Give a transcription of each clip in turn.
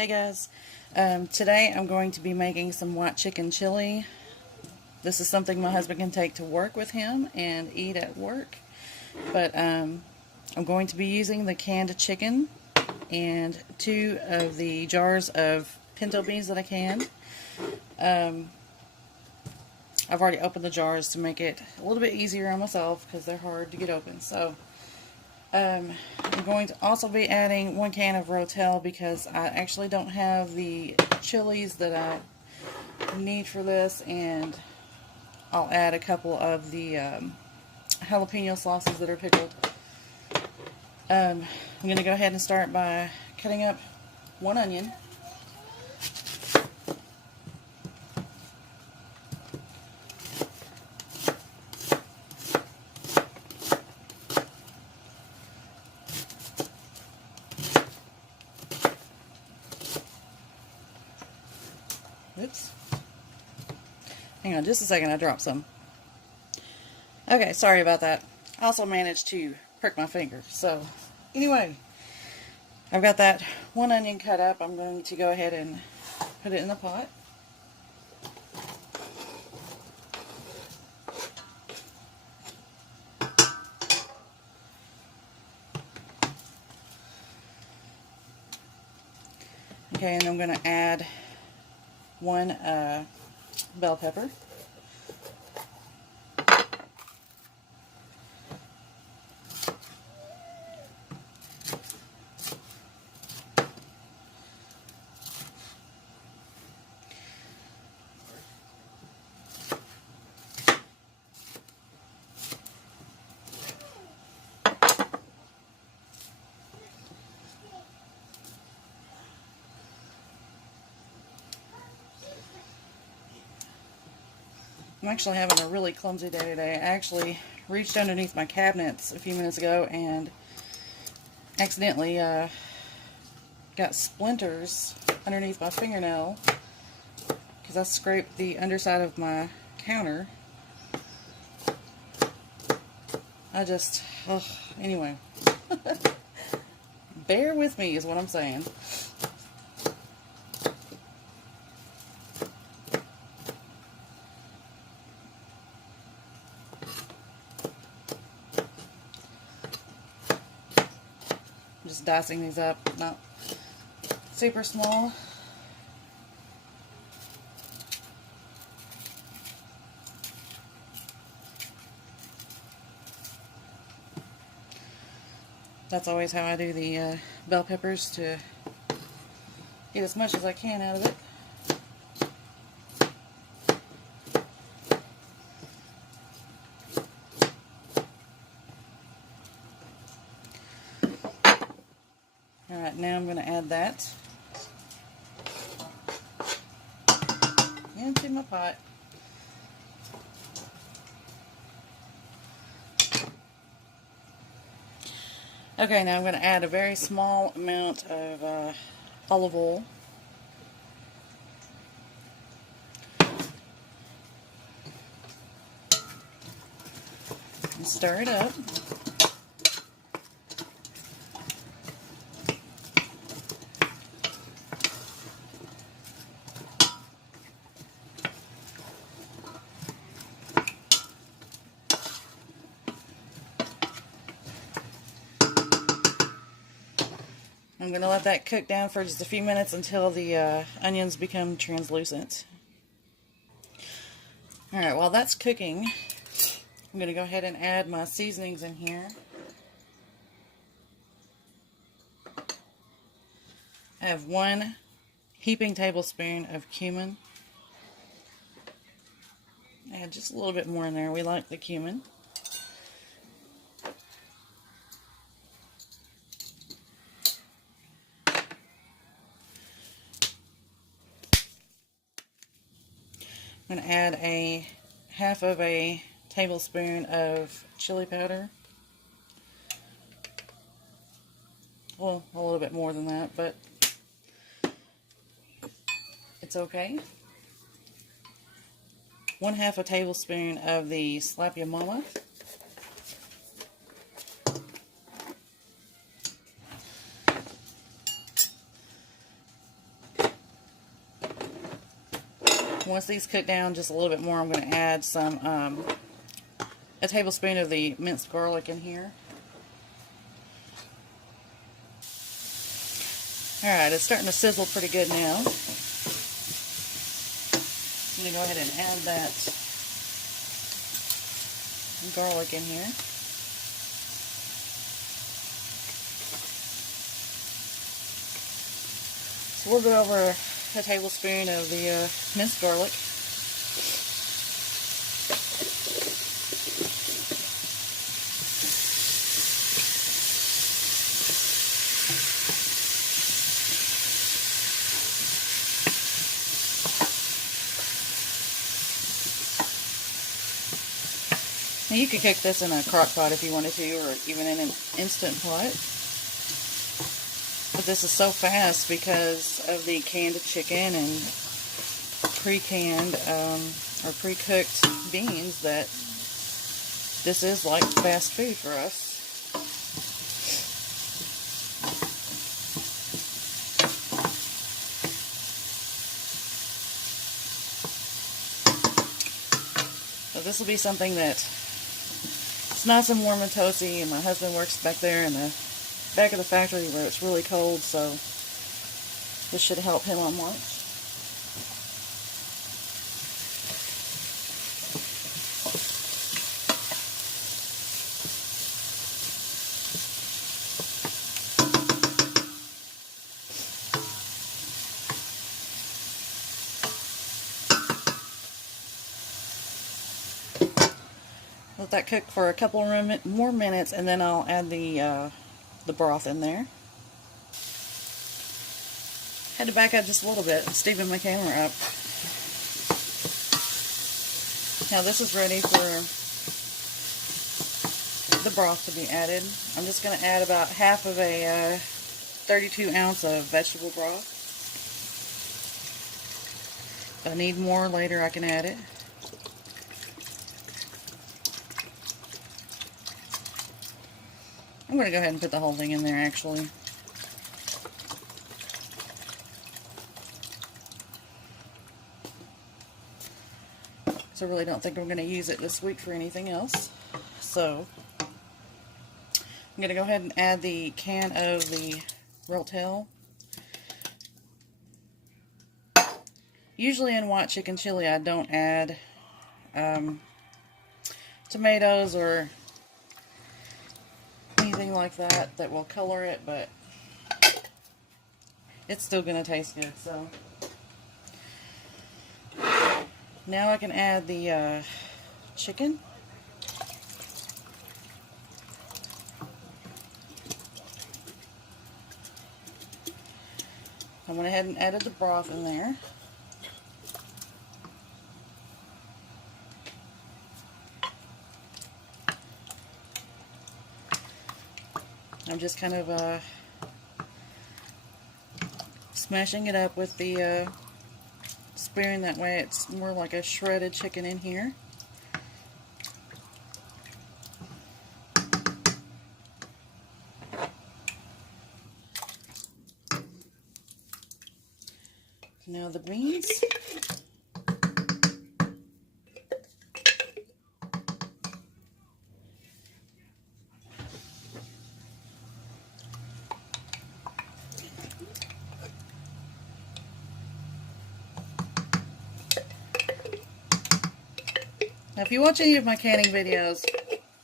Hey guys, today I'm going to be making some white chicken chili. This is something my husband can take to work with him and eat at work. But I'm going to be using the canned chicken and 2 of the jars of pinto beans that I canned. I've already opened the jars to make it a little bit easier on myself because they're hard to get open. So I'm going to also be adding 1 can of rotel because I actually don't have the chilies that I need for this, and I'll add a couple of the jalapeno sauces that are pickled. I'm going to go ahead and start by cutting up 1 onion. Oops. Hang on just a second, I dropped some. Okay, sorry about that. I also managed to prick my finger. So, anyway, I've got that 1 onion cut up. I'm going to go ahead and put it in the pot. Okay, and I'm going to add 1 bell pepper. I'm actually having a really clumsy day today. I actually reached underneath my cabinets a few minutes ago and accidentally got splinters underneath my fingernail because I scraped the underside of my counter. Anyway. Bear with me is what I'm saying. Just dicing these up, not super small. That's always how I do the bell peppers, to get as much as I can out of it. Alright, now I'm going to add that into my pot. Okay, now I'm going to add a very small amount of olive oil. And stir it up. I'm going to let that cook down for just a few minutes until the onions become translucent. Alright, while that's cooking, I'm going to go ahead and add my seasonings in here. I have 1 heaping tablespoon of cumin. Add just a little bit more in there. We like the cumin. I'm going to add a half of a tablespoon of chili powder. Well, a little bit more than that, but it's okay. 1/2 a tablespoon of the momma. Once these cook down just a little bit more, I'm going to add some, a tablespoon of the minced garlic in here. Alright, it's starting to sizzle pretty good now. I'm going to go ahead and add that garlic in here. So a little bit over a tablespoon of the minced garlic. Now you could cook this in a crock pot if you wanted to, or even in an instant pot. But this is so fast because of the canned chicken and pre-canned or pre-cooked beans that this is like fast food for us. So this will be something that it's nice and warm and toasty, and my husband works back there in the back of the factory where it's really cold, so this should help him on lunch. Let that cook for a couple more minutes, and then I'll add the broth in there. Had to back up just a little bit and steven my camera up. Now this is ready for the broth to be added. I'm just going to add about half of a 32 ounce of vegetable broth. If I need more later, I can add it. I'm going to go ahead and put the whole thing in there, actually. So I really don't think I'm going to use it this week for anything else. So I'm going to go ahead and add the can of the rotel. Usually in white chicken chili, I don't add tomatoes or anything like that that will color it, but it's still going to taste good. So now I can add the chicken. I went ahead and added the broth in there. I'm just kind of smashing it up with the spoon, that way it's more like a shredded chicken in here. Now the beans. Now, if you watch any of my canning videos,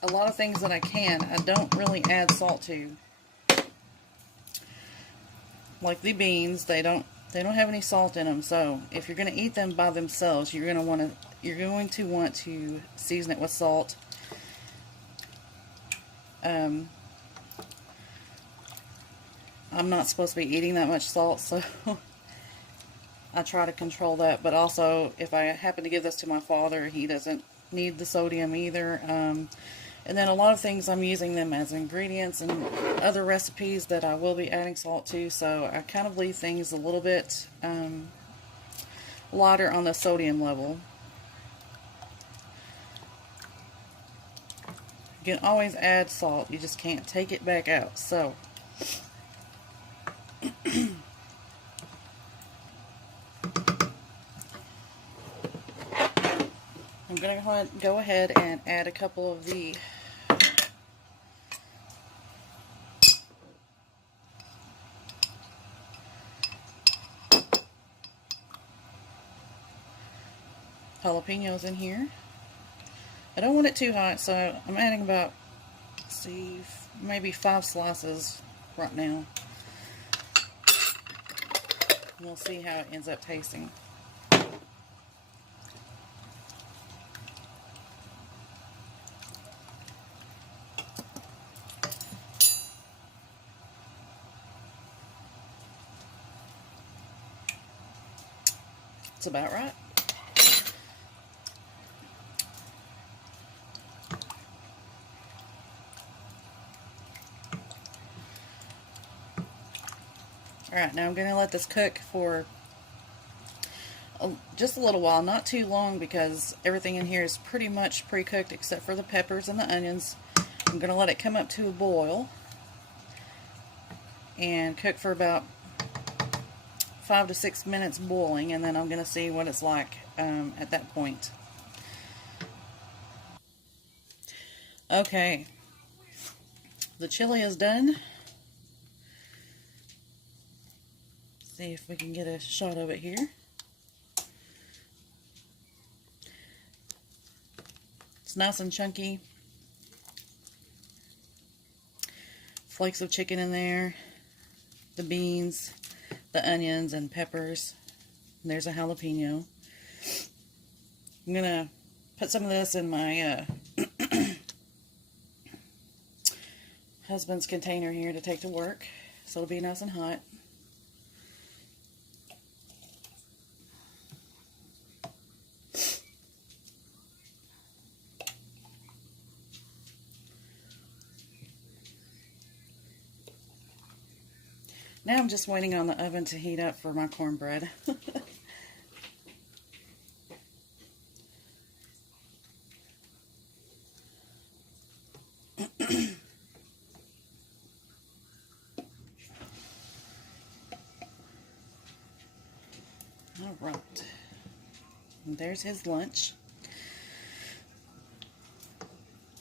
a lot of things that I can, I don't really add salt to. Like the beans, they don't have any salt in them. So if you're going to eat them by themselves, you're going to want to season it with salt. I'm not supposed to be eating that much salt, so I try to control that. But also, if I happen to give this to my father, he doesn't need the sodium either. And then a lot of things I'm using them as ingredients and other recipes that I will be adding salt to, so I kind of leave things a little bit lighter on the sodium level. You can always add salt, you just can't take it back out. So I'm going to go ahead and add a couple of the jalapenos in here. I don't want it too hot, so I'm adding about, let's see, maybe 5 slices right now. We'll see how it ends up tasting. It's about right. Alright, now I'm going to let this cook for just a little while, not too long, because everything in here is pretty much pre-cooked except for the peppers and the onions. I'm going to let it come up to a boil and cook for about 5 to 6 minutes boiling, and then I'm going to see what it's like at that point. Okay, the chili is done. See if we can get a shot of it here. It's nice and chunky. Flakes of chicken in there, the beans, the onions and peppers. And there's a jalapeno. I'm gonna put some of this in my husband's container here to take to work, so it'll be nice and hot. Now I'm just waiting on the oven to heat up for my cornbread. Alright. And there's his lunch.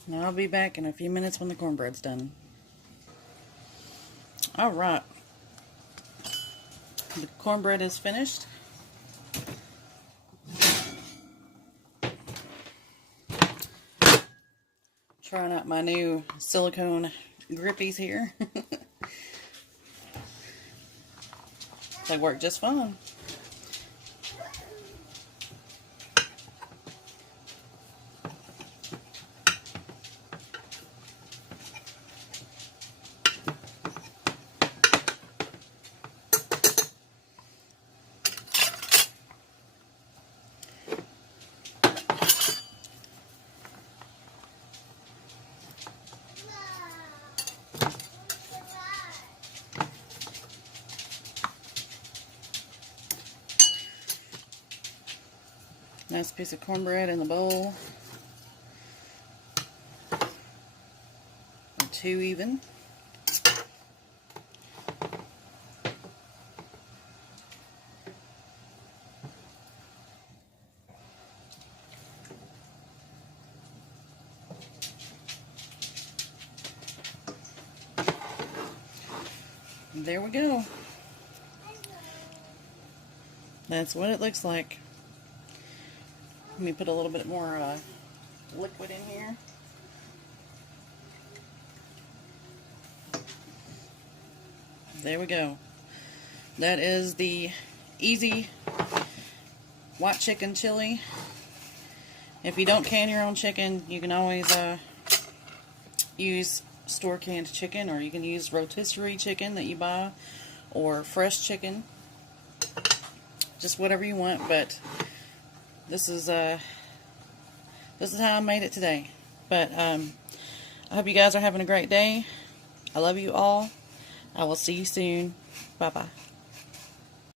And I'll be back in a few minutes when the cornbread's done. Alright. The cornbread is finished. Trying out my new silicone grippies here. They work just fine. Nice piece of cornbread in the bowl. Or 2 even. There we go. That's what it looks like. Let me put a little bit more liquid in here. There we go. That is the easy white chicken chili. If you don't can your own chicken, you can always use store canned chicken, or you can use rotisserie chicken that you buy, or fresh chicken. Just whatever you want, but this is how I made it today. But I hope you guys are having a great day. I love you all. I will see you soon. Bye bye.